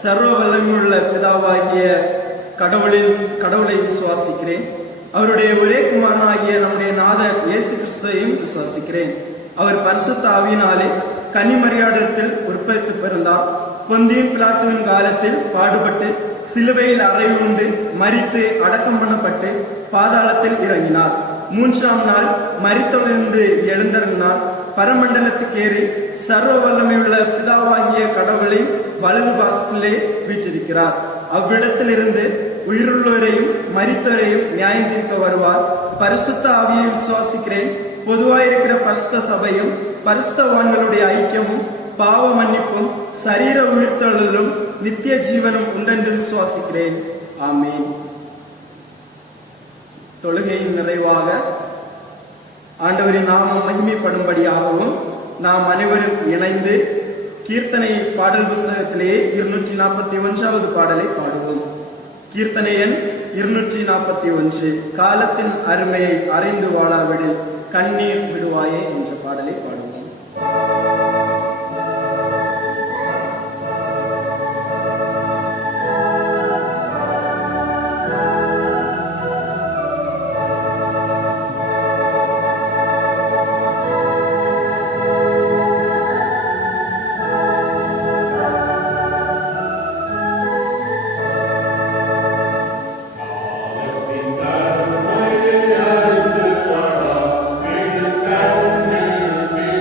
சர்வ வல்லமையுள்ள பிதாவாகிய கடவுளை விசுவாசிக்கிறேன். அவருடைய ஒரே குமாரனாகிய நம்முடைய நாதர் இயேசு கிறிஸ்துவையும் விசுவாசிக்கிறேன். அவர் பரிசுத்த ஆவியினாலே கன்னிமரியாளிடத்தில் உற்பத்தி பிறந்தார். பொந்தியின் பிலாத்துவின் காலத்தில் பாடுபட்டு சிலுவையில் அறைவு உண்டு மரித்து அடக்கம் பண்ணப்பட்டு பாதாளத்தில் இறங்கினார். 3ஆம் நாள் மரித்தொழிலிருந்து எழுந்தருளினார். பரமண்டலத்துக்கு ஏறி சர்வ வல்லமையுள்ள பிதாவாகிய கடவுளின் வலது பாசத்திலே வீற்றிருக்கிறார். அவ்விடத்திலிருந்து உயிருள்ளோரையும் மரித்தோரையும் நியாயம் தீர்க்க வருவார். பரிசுத்த ஆவியை விசுவாசிக்கிறேன். பொதுவாயிருக்கிற பரிசுத்த சபையும் பரிசுத்தவான்களுடைய ஐக்கியமும் பாவ மன்னிப்பும் சரீர உயிர்த்தெழுதலும் நித்திய ஜீவனும் உண்டென்று விசுவாசிக்கிறேன். ஆமீன். தொழுகையின் நிறைவாக ஆண்டவரின் நாமம் மகிமைப்படும்படியாகவும் நாம் அனைவரும் இணைந்து கீர்த்தனை பாடல் புஸ்தகத்திலேயே 241வது பாடலை பாடுவோம். கீர்த்தனை எண் 241. காலத்தின் அருமையை அறிந்து வாழாவிடில் கண்ணீர் விடுவாயே என்ற பாடலை பாடுவோம். Be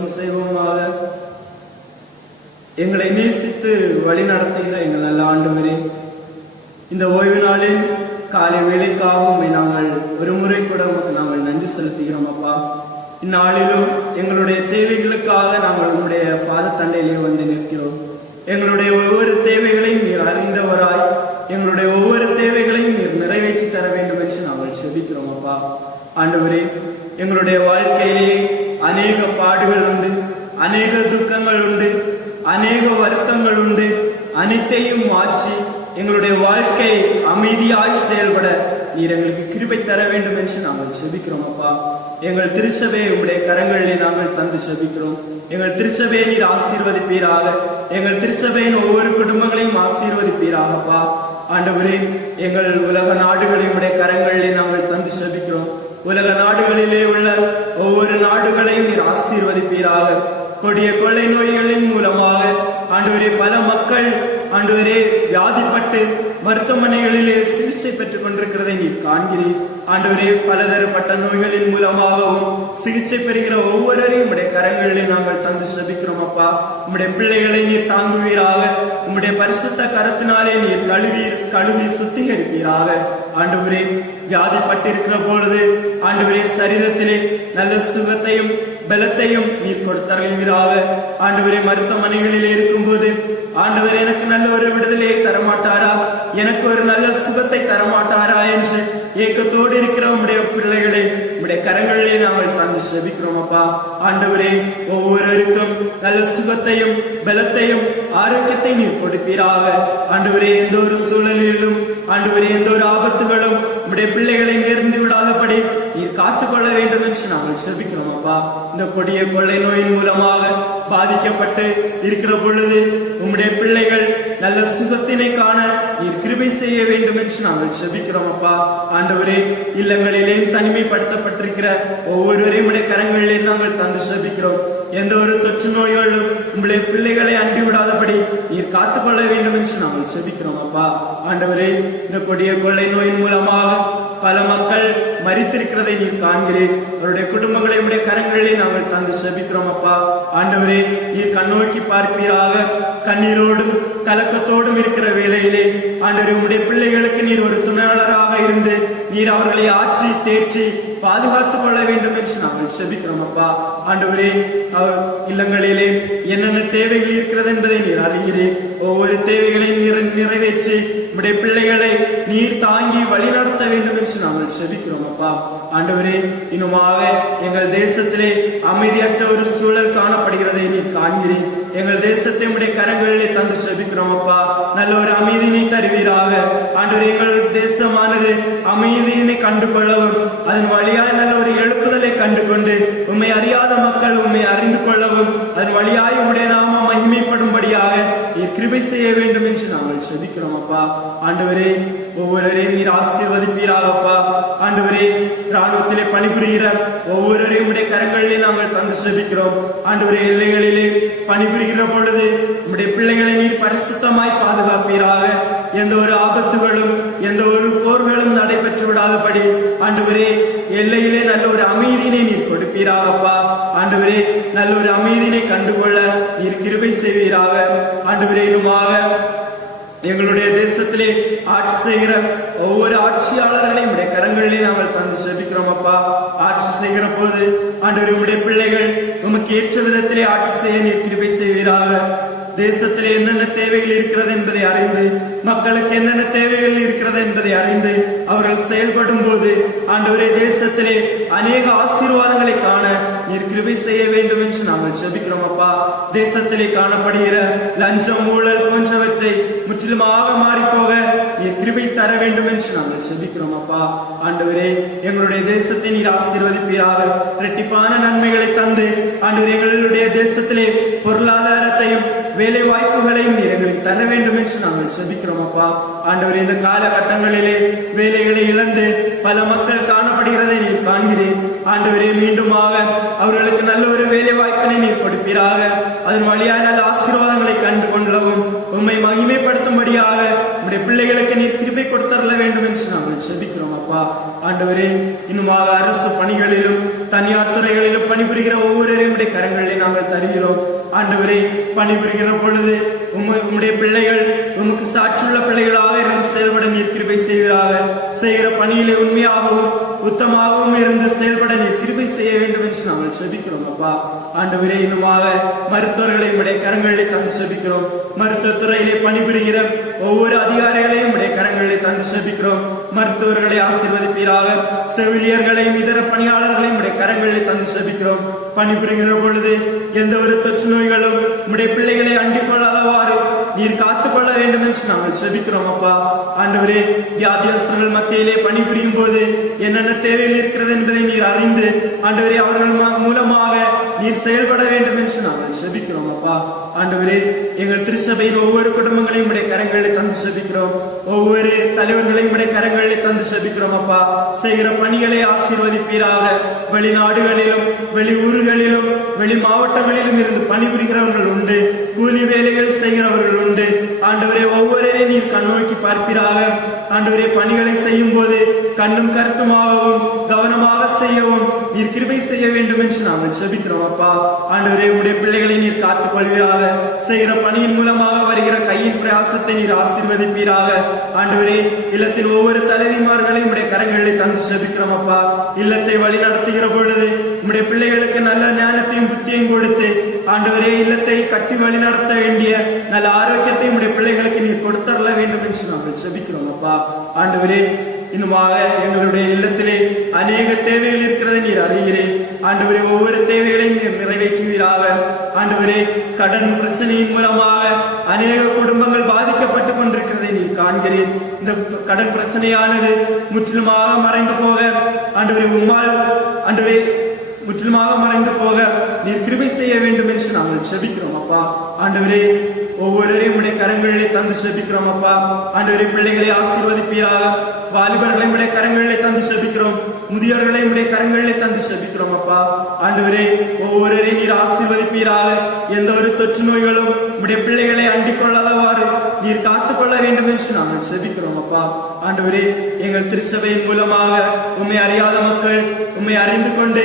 ஜெபம் செய்வோமாக. எங்களை நேசித்து வழி நடத்துகிற எங்கள் நல்ல ஆண்டவரே, இந்த ஓய்வு நாளில் காலை வேலைக்காகவும் நாங்கள் ஒரு முறை கூட நாங்கள் நன்றி செலுத்துகிறோம் அப்பா. இந்நாளிலும் எங்களுடைய தேவைகளுக்காக நாங்கள் உங்களுடைய பாதத்தண்டையிலே வந்து நிற்கிறோம். எங்களுடைய ஒவ்வொரு தேவைகளையும் நீர் அறிந்தவராய் எங்களுடைய ஒவ்வொரு தேவைகளையும் நீர் நிறைவேற்றி தர வேண்டும் என்று நாங்கள் செபிக்கிறோம் அப்பா. ஆண்டவரே, எங்களுடைய வாழ்க்கையிலே அநேக பாடுகள் உண்டு, அநேக துக்கங்கள் உண்டு, அநேக வருத்தங்கள் உண்டு. அனைத்தையும் மாற்றி எங்களுடைய வாழ்க்கை அமைதியாய் செயல்பட நீர் எங்களுக்கு கிருபை தர வேண்டும் என்று நாங்கள் செபிக்கிறோம் அப்பா. எங்கள் திருச்சபையை உங்களுடைய கரங்களிலே நாங்கள் தந்து செபிக்கிறோம். எங்கள் திருச்சபையை நீர் ஆசீர்வதிப்பீராக. எங்கள் திருச்சபையின் ஒவ்வொரு குடும்பங்களையும் ஆசீர்வதிப்பீராகப்பா. ஆண்டவரே, எங்கள் உலக நாடுகளை உங்களுடைய கரங்களிலே நாங்கள் தந்து செபிக்கிறோம். உலக நாடுகளிலே உள்ள ஒவ்வொரு நாடுகளையும் நீர் ஆசீர்வதிப்பீராக. கொடிய கொள்ளை நோய்களின் மூலமாக ஆண்டவரே பல மக்கள் ஆண்டவரே வியாதிப்பட்டு மருத்துவமனைகளிலே சிகிச்சை பெற்றுக் கொண்டிருக்கிறதை நீர் காண்கிறீர். ஆண்டவரே, பலதரப்பட்ட நோய்களின் மூலமாகவும் சிகிச்சை பெறுகிற ஒவ்வொருவரையும் உடைய கரங்களிலே நாங்கள் தந்து செபிக்கிறோம் அப்பா. உம்முடைய பிள்ளைகளை நீர் தாங்குவீராக. உம்முடைய பரிசுத்த கரத்தினாலே நீர் கழுவி சுத்திகரிப்பீராக. ஆண்டவரே, வியாதிப்பட்டிருக்கிற பொழுது ஆண்டவரே சரீரத்திலே நல்ல சுகத்தையும் பலத்தையும் நீர் கொடுத்தருள்வீராக. ஆண்டவரே, மருத்துவமனைகளிலே இருக்கும்போது ஆண்டவரே எனக்கு நல்ல ஒரு விடுதலையை தரமாட்டாரா, எனக்கு ஒரு நல்ல சுகத்தை தரமாட்டாரா என்று ஏக்கத்தோடு இருக்கிற உம்முடைய பிள்ளைகளை உம்முடைய கரங்களிலே நாங்கள் தந்து செபிக்கிறோம் அப்பா. ஆண்டவரே, ஒவ்வொருவருக்கும் நல்ல சுகத்தையும் பலத்தையும் ஆரோக்கியத்தை நீர் கொடுப்பீராக. ஆண்டவரே, எந்த ஒரு சூழலிலும் ஆண்டவரே எந்த ஒரு ஆபத்துகளும் உம்முடைய பிள்ளைகளை நேர்ந்து விடாதபடி நீர் காத்துக்கொள்ள வேண்டும் என்று நாங்கள் செபிக்கிறோம் அப்பா. இந்த கொடிய கொள்ளை நோயின் மூலமாக பாதிக்கப்பட்டு இருக்கிற பொழுது உம்முடைய பிள்ளைகள் நல்ல சுகத்தினை காண நீர் கிருபை செய்ய வேண்டும் என்று நாங்கள் செபிக்கிறோம் அப்பா. ஆண்டவரே, இல்லங்களிலே தனிமைப்படுத்தப்பட்டிருக்கிற ஒவ்வொருவரையும் உடைய கரங்களிலே நாங்கள் தந்து செபிக்கிறோம். எந்த ஒரு தொற்று நோய்களும் உங்களுடைய பிள்ளைகளை அண்டி விடாதபடி நீர் காத்துக்கொள்ள வேண்டும் என்று நாங்கள் செபிக்கிறோம் அப்பா. ஆண்டவரே, இந்த கொடிய கொள்ளை நோயின் மூலமாக பல மக்கள் மரித்திருக்கிறதை நீர் காண்கிறேன். அவருடைய குடும்பங்களை உடைய கரங்களிலே நாங்கள் தந்து செபிக்கிறோம் அப்பா. ஆண்டவரே, நீர் கண்ணோக்கி பார்ப்பீராக. கண்ணீரோடும் கலக்கத்தோடும் இருக்கிற வேளையிலே ஆண்டவரே, உடைய பிள்ளைகளுக்கு நீர் ஒரு துணையாளராக இருந்து நீர் அவர்களை ஆற்றி தேற்றி பாதுகாத்துக் கொள்ள வேண்டும் என்று நாங்கள் செபிக்கிறோம் அப்பா. ஆண்டவரே, இல்லங்களிலே என்னென்ன தேவைகள் இருக்கிறது என்பதை நீர் அறிகிறேன். ஒவ்வொரு தேவைகளையும் நிறைவேற்றி உடைய பிள்ளைகளை நீர் தாங்கி வழி நடத்த வேண்டும் என்று நாங்கள் செபிக்கிறோம் அப்பா. ஆண்டவரே, இன்னுமாக எங்கள் தேசத்திலே அமைதியற்ற ஒரு சூழல் காணப்படுகிறதை நீர் காண்கிறேன். எங்கள் தேசத்தை உடைய கரங்களிலே தந்து செபிக்கிறோம் அப்பா. நல்ல ஒரு அமைதியினை தருவீராக. ஆண்டவரே, எங்கள் தேசமானது அமைதியினை கண்டு கொள்ளவும் அதன் வழியாய் நல்ல ஒரு எழுப்புதலை கண்டு கொண்டு உண்மை அறியாத மக்கள் உண்மை அறிந்து கொள்ளவும் அதன் வழியாய் உடைய நாம மகிமைப்படும்படியாக நீர் கிருபை செய்ய வேண்டும் என்று நாங்கள் செபிக்கிறோம் அப்பா. ஆண்டவரே, ஒவ்வொருவரையும் நீர் ஆசீர்வதிப்பீராகப்பா. ஆண்டவரே, ராணுவத்திலே பணிபுரிகிற ஒவ்வொருவரையும் உடைய கரங்களிலே நாங்கள் தந்து செபிக்கிறோம். ஆண்டவரே, எல்லைகளிலே பணிபுரிகிற பொழுது உம்முடைய பிள்ளைகளை நீர் பரிசுத்தமாய் பாதுகாப்பீராக. எந்த ஒரு ஆபத்துகளும் எந்த ஒரு போர்களும் நடைபெற்று விடாதபடி ஆண்டவரே எல்லையிலே நல்ல ஒரு அமைதியினை நீர் கொடுப்பீராகப்பா. ஆண்டவரே, நல்ல ஒரு அமைதியினை கண்டுகொள்ள நீர் கிருபை செய்வீராக. ஆண்டவரே, இன்னுமாக எங்களுடைய தேசத்திலே ஆட்சி செய்கிற ஒவ்வொரு ஆட்சியாளர்களையும் உடைய கரங்களிலே நாங்கள் தந்து செபிக்கிறோம் அப்பா. ஆட்சி செய்கிற போது ஆண்டவரே, உடைய பிள்ளைகள் உமக்கு ஏற்ற விதத்திலே ஆட்சி செய்ய நீர் கிருபை செய்வீராக. தேசத்திலே என்னென்ன தேவைகள் இருக்கிறது என்பதை அறிந்து மக்களுக்கு என்னென்ன தேவைகள் இருக்கிறது என்பதை அறிந்து அவர்கள் செயல்படும் போது ஆண்டவரே, தேசத்திலே அநேக ஆசீர்வாதங்களை காண நீர் கிருபை செய்ய வேண்டும் என்று நாங்கள் செபிக்கிறோம் அப்பா. தேசத்திலே காணப்படுகிற லஞ்சம் ஊழல் போன்றவற்றை முற்றிலுமாக மாறி போக நீர் கிருபை தர வேண்டும் என்று நாங்கள் செபிக்கிறோம் அப்பா. ஆண்டவரே, எங்களுடைய தேசத்தை நீர் ஆசீர்வதிப்பீராக. இரட்டிப்பான நன்மைகளை தந்து ஆண்டவரே, எங்களுடைய தேசத்திலே பொருளாதாரத்தையும் வேலை வாய்ப்புகளையும் நீர் எங்களுக்கு தர வேண்டும் என்று நாங்கள் செபிக்கிறோம் அப்பா. ஆண்டவரே, இந்த காலகட்டங்களிலே வேலைகளை இழந்து பல மக்கள் காணப்படுகிறதை நீர் காண்கிறேன். ஆண்டவரே, மீண்டுமாக அவர்களுக்கு நல்ல ஒரு வேலை வாய்ப்பினை நீர் கொடுப்பீராக. அதன் வழியாக நல்ல ஆசீர்வாதங்களை கண்டு கொள்ளவும் உம்மை மகிமைப்படுத்தும்படியாக உம்முடைய பிள்ளைகளுக்கு நீர் கிருபை கொடுத்தரல வேண்டும் என்று நாங்கள் செபிக்கிறோம் அப்பா. ஆண்டவரே, இன்னுமாக அரசு பணிகளிலும் தனியார் துறைகளிலும் பணிபுரிகிற ஒவ்வொருவரையும் உடைய கரங்களிலே நாங்கள் தருகிறோம். ஆண்டவரே, பணிபுரிகிற பொழுது உம்முடைய பிள்ளைகள் உமக்கு சாட்சியுள்ள பிள்ளைகளாக இருந்து செயல்பட நீர் கிருபை செய்வீராக. செய்கிற பணியிலே உண்மையாகவும் உத்தமாகவும் இருந்து செயல்பட நீர் கிருபை செய்ய வேண்டும் என்று நாங்கள் செபிக்கிறோம் அப்பா. ஆண்டவரே, இன்னுமாக மருத்துவர்களை உடைய கரங்களிலே தந்து செபிக்கிறோம். மருத்துவ துறையிலே பணிபுரிகிற ஒவ்வொரு அதிகாரிகளையும் உடைய கரங்களிலே தந்து செபிக்கிறோம். மருத்துவர்களை ஆசீர்வதிப்பீராக. செவிலியர்களையும் இதர பணியாளர்களையும் உடைய கரங்களிலே தந்து செபிக்கிறோம். பணிபுரிகிற பொழுது எந்த ஒரு தொற்று நோய்களும் உடைய பிள்ளைகளை அண்டிக் கொள்ளாதவாறு நீர் காத்துக்கொள்ள வேண்டும் என்று நாங்கள் செபிக்கிறோம் அப்பா. ஆண்டவரே, வியாதியஸ்தர்கள் மத்தியிலே பணிபுரியும் போது என்னென்ன தேவைகள் இருக்கிறது என்பதை நீர் அறிந்து ஆண்டவரே அவர்கள் மூலமாக நீர் செயல்பட வேண்டும் என்று நாங்கள் செபிக்கிறோம் அப்பா. ஆண்டவரே, எங்கள் திருச்சபையின் ஒவ்வொரு குடும்பங்களையும் உடைய கரங்களில் தந்து செபிக்கிறோம். ஒவ்வொரு தலைவர்களையும் உடைய கரங்களில் தந்து செபிக்கிறோம் அப்பா. செய்கிற பணிகளை ஆசீர்வதிப்பீராக. வெளிநாடுகளிலும் வெளி ஊர்களிலும் வெளி மாவட்டங்களிலும் இருந்து பணிபுரிகிறவர்கள் உண்டு. கூலி வேலைகள் செய்கிறவர்கள் உண்டு. ஆண்டவரே, ஒவ்வொருவரையும் நீர் கண்ணோக்கி பார்ப்பீராக. ஆண்டவரே, பணிகளை செய்யும் போது கண்ணும் கருத்துமாகவும் கவனமாக செய்யவும் நீர் கிருபை செய்ய வேண்டும் என்று நாங்கள் செபிக்கிறோம் அப்பா. ஆண்டவரே, உடைய பிள்ளைகளை நீர் காத்துக் கொள்வீராக. செய்கிற பணியின் மூலமாக வருகிற கையின் பிரயாசத்தை நீர் ஆசீர்வதிப்பீராக. ஆண்டவரே, இல்லத்தின் ஒவ்வொரு தலைவிமார்களையும் உடைய கரங்களை தந்து செபிக்கிறோம் அப்பா. இல்லத்தை வழி நடத்துகிற பொழுது உடைய பிள்ளைகளுக்கு நல்ல ஞானத்தையும் புத்தியையும் கொடுத்து ஆண்டவரே, இல்லத்தை கட்டி வழி நடத்த வேண்டிய நல்ல ஆரோக்கியத்தையும் உடைய பிள்ளைகளுக்கு நீர் கொடுத்தரல வேண்டும் என்று நாங்கள் செபிக்கிறோம் அப்பா. ஆண்டவரே, இன்னுமாக எங்களுடைய இல்லத்திலே அநேக தேவைகள் இருக்கிறதை நீர் அறிகிறேன். ஆண்டவரே, ஒவ்வொரு தேவைகளையும் நீர் நிறைவேற்றுவீராக. ஆண்டவரே, கடன் பிரச்சனையின் மூலமாக அநேக குடும்பங்கள் பாதிக்கப்பட்டு கொண்டிருக்கிறதை நீர் காண்கிறேன். இந்த கடன் பிரச்சனையானது முற்றிலுமாக மறைந்து போக ஆண்டவரே உம்மால் ஆண்டவரே முற்றிலுமாக மறைந்து போக நீர் கிருபை செய்ய வேண்டும் என்று நாங்கள் செபிக்கிறோம் அப்பா. ஆண்டவரே, ஒவ்வொருவரையும் உடைய கரங்களிலே தந்து செபிக்கிறோம் அப்பா. ஆண்டவரே, பிள்ளைகளை ஆசீர்வதிப்பீராக. வாலிபர்களை உடைய கரங்களிலே தந்து செபிக்கிறோம். முதியோர்களை உடைய கரங்களிலே தந்து செபிக்கிறோம் அப்பா. ஆண்டவரே, ஒவ்வொருவரையும் நீர் ஆசீர்வதிப்பீராக. எந்த ஒரு தொற்று நோய்களும் உடைய பிள்ளைகளை அண்டிக் கொள்ளாதவாறு நீர் காத்துக்கொள்ள வேண்டும் என்று நாங்கள் செபிக்கிறோம் அப்பா. ஆண்டவரே, எங்கள் திருச்சபையின் மூலமாக உம்மை அறியாத மக்கள் உம்மை அறிந்து கொண்டு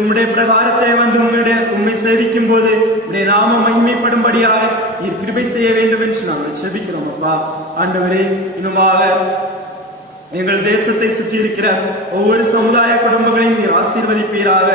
உம்முடைய பிரகாரத்தை வந்து உம்மை சேவிக்கும் போது உடைய நாம மகிமைப்படும்படியாக நீர் கிருபை செய்ய வேண்டும் என்று நாங்கள் செபிக்கிறோம் அப்பா. ஆண்டவரே, இன்னுமாக எங்கள் தேசத்தை சுற்றி இருக்கிற ஒவ்வொரு சமுதாய குடும்பங்களையும் நீர் ஆசீர்வதிப்பீராக.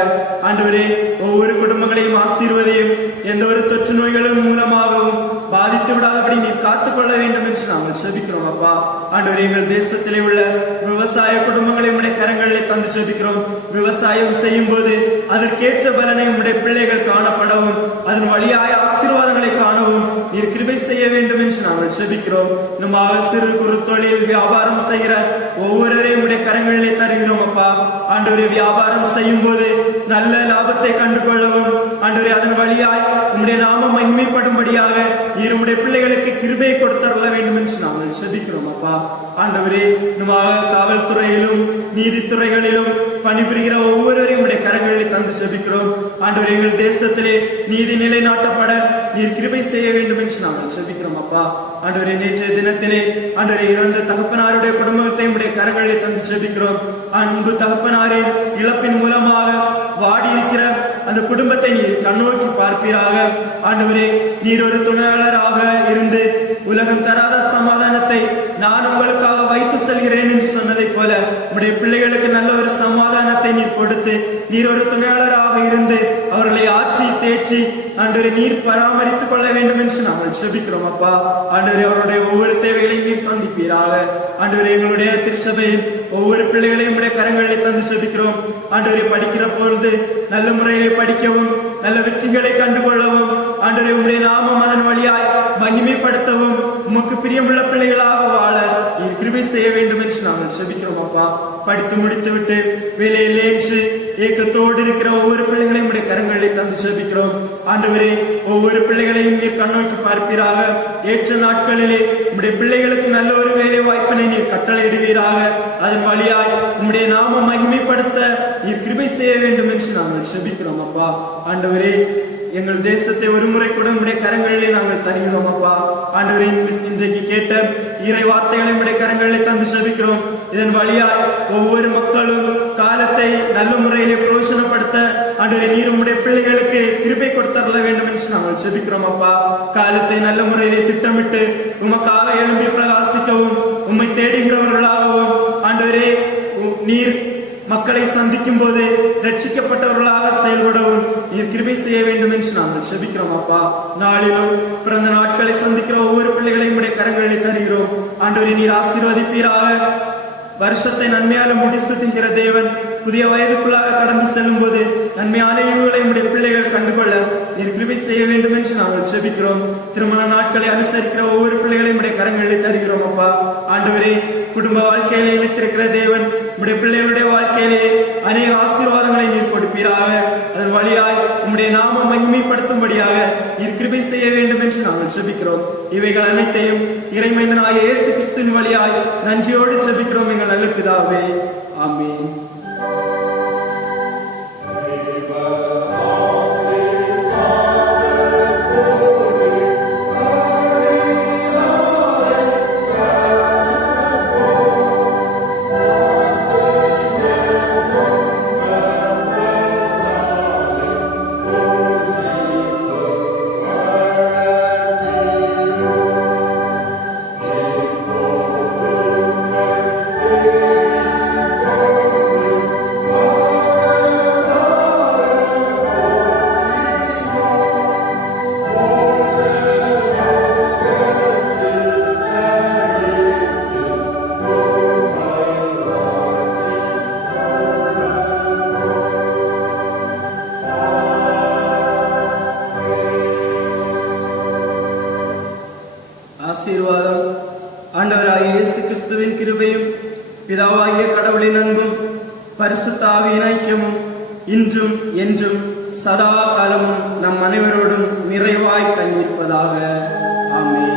ஆண்டவரே, ஒவ்வொரு குடும்பங்களையும் ஆசீர்வதியும். எந்த ஒரு தொற்று நோய்களும் மூலமாகவும் பாதித்து விடாதபடி நீர் காத்துக்கொள்ள வேண்டும் என்று நாங்கள் செபிக்கிறோம் அப்பா. ஆண்டவரே, எங்கள் தேசத்திலே உள்ள விவசாய குடும்பங்களை உடைய கரங்களிலே தந்து செபிக்கிறோம். விவசாயம் செய்யும் போது அதற்கேற்ற பலனை உடைய பிள்ளைகள் காணப்படவும் அதன் வழியாய ஆசீர்வாதங்களை காணவும் நீர் கிருபை செய்ய வேண்டும் என்று நாங்கள் செபிக்கிறோம். நம்மாக சிறு குறு தொழில் வியாபாரம் செய்கிற ஒவ்வொருவரையும் உடைய கரங்களிலே தருகிறோம் அப்பா. ஆண்டவரே, வியாபாரம் செய்யும் போது நல்ல லாபத்தை கண்டுகொள்ளவும் ஆண்டவரே அதன் வழியாய் உம்முடைய நாம மகிமைப்படும்படியாக நீர் உம்முடைய பிள்ளைகளுக்கு கிருபை கொடுத்தரல வேண்டும் என்று நாங்கள் செபிக்கிறோம் அப்பா. ஆண்டவரே, நம்மாக காவல்துறையிலும் நீதித்துறைகளிலும் பணிபுரிகிற ஒவ்வொருவரையும் உடைய கரங்களில் தந்து செபிக்கிறோம். ஆண்டவரே, எங்கள் தேசத்திலே நீதி நிலைநாட்டப்பட நீர் கிருபை செய்ய வேண்டும் என்று நாங்கள் செபிக்கிறோம் அப்பா. ஆண்டவரே, நேற்றைய தினத்திலே ஆண்டவரே இறந்த தகப்பனாருடைய குடும்பத்தை உடைய கரங்களில் தந்து செபிக்கிறோம். அன்பு தகப்பனாரின் இழப்பின் மூலமாக வாடி இருக்கிற அந்த குடும்பத்தை நீர் கண்ணோக்கி பார்ப்பீராக. ஆண்டவரே, நீர் ஒரு துணையாளராக இருந்து உலகம் தராத சமாதானத்தை நான் உங்களுக்காக வைத்து செல்கிறேன் என்று சொன்னதை போல உடைய பிள்ளைகளுக்கு நல்ல ஒரு சமாதானத்தை நீர் கொடுத்து நீர் ஒரு துணையாளராக இருந்து அவர்களை ஆற்றி தேற்றி ஆண்டவரே நீர் பராமரித்துக் கொள்ள வேண்டும் என்று நாங்கள் செபிக்கிறோம் அப்பா. ஆண்டவரே, அவருடைய ஒவ்வொரு தேவைகளையும் நீர் சந்திப்பீராக. ஆண்டவரே, எங்களுடைய திருச்சபையின் ஒவ்வொரு பிள்ளைகளையும் உடைய கரங்களில் தந்து செபிக்கிறோம். ஆண்டவரை, படிக்கிற பொழுது நல்ல முறையிலே படிக்கவும் நல்ல வெற்றிகளை கண்டுகொள்ளவும் ஆண்டவரே உம்முடைய நாமம் அதன் வழியாய் மகிமைப்படுத்தவும் உமக்கு பிரியமுள்ள பிள்ளைகளாக வாழ நீர் கிருபை செய்ய வேண்டும் என்று நாங்கள் செபிக்கிறோம் அப்பா. படித்து முடித்து விட்டு வேலையிலே என்று ஏக்கத்தோடு இருக்கிற ஒவ்வொரு பிள்ளைகளையும் உடைய கரங்களில் தந்து செபிக்கிறோம். ஆண்டவரே, ஒவ்வொரு பிள்ளைகளையும் நீர் கண்ணோக்கி பார்ப்பீராக. ஏற்ற நாட்களிலே உம்முடைய பிள்ளைகளுக்கு நல்ல ஒரு வேலை வாய்ப்பினை நீர் கட்டளையிடுவீராக. அதன் வழியாய் உம்முடைய நாம மகிமைப்படுத்த நீர் கிருபை செய்ய வேண்டும் என்று நாங்கள் செபிக்கிறோம் அப்பா. ஆண்டவரே, எங்கள் தேசத்தை ஒரு முறை கூட உடைய கரங்களிலே நாங்கள் தருகிறோம் அப்பா. ஆண்டவரே, இன்றைக்கு கேட்ட இறை வார்த்தைகளை உடைய கரங்களிலே தந்து ஜெபிக்கிறோம். இதன் வழியாய் ஒவ்வொரு மக்களும் காலத்தை நல்ல முறையிலே பிரயோஜனப்படுத்த ஆண்டவரே நீர் உடைய பிள்ளைகளுக்கு கிருபை கொடுத்தரல வேண்டும் என்று நாங்கள் ஜெபிக்கிறோம் அப்பா. காலத்தை நல்ல முறையிலே திட்டமிட்டு உமக்காக எழும்பி பிரகாசிக்கவும் உம்மை தேடுகிறவர்களாகவும் ஆண்டவரே நீர் மக்களை சந்திக்கும் போது ரட்சிக்கப்பட்டவர்களாக செயல்படவும் நீர் கிருபை செய்ய வேண்டும் என்று நாங்கள் ஜெபிக்கிறோம் அப்பா. நாளிலும் பிறந்த நாட்களை சந்திக்கிற ஒவ்வொரு பிள்ளைகளையும் உடைய கரங்களில் தருகிறோம். ஆண்டவரே நீர் ஆசீர்வதிப்பீராக. வருஷத்தை நன்மையால முடிசூட்டுகிற தேவன் புதிய வயதுக்குள்ளாக கடந்து செல்லும் போது நன்மையான ஈவுகளை உடைய பிள்ளைகள் கண்டுகொள்ள நீர் கிருபை செய்ய வேண்டும் என்று நாங்கள் ஜெபிக்கிறோம். திருமண நாட்களை அனுசரிக்கிற ஒவ்வொரு பிள்ளைகளையும் உடைய கரங்களில் தருகிறோம் அப்பா. ஆண்டவரே, குடும்ப வாழ்க்கையிலே இணைத்திருக்கிற தேவன் உடைய பிள்ளைகளுடைய வாழ்க்கையிலே அநேக ஆசீர்வாதங்களை நீர் கொடுப்பீராக. அதன் வழியாய் உம்முடைய நாம மகிமைப்படுத்தும்படியாக நீர் கிருபை செய்ய வேண்டும் என்று நாங்கள் ஜெபிக்கிறோம். இவைகள் அனைத்தையும் இறைமைந்தனாய இயேசு கிறிஸ்துவின் வழியாய் நன்றியோடு ஜெபிக்கிறோம் எங்கள் நல்ல பிதாவே. ஆமென். ஆசீர்வாதம். ஆண்டவராகிய இயேசு கிறிஸ்துவின் கிருபையும் பிதாவாகிய கடவுளின் அன்பும் பரிசுத்த ஆவியின் ஐக்கியமும் இன்றும் என்றும் சதா காலமும் நம் அனைவரோடும் நிறைவாய் தங்கியிருப்பதாக. ஆமென்.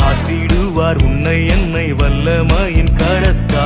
காத்திடுவார் உன்னை என்னை வல்லமையின் கரத்தால்.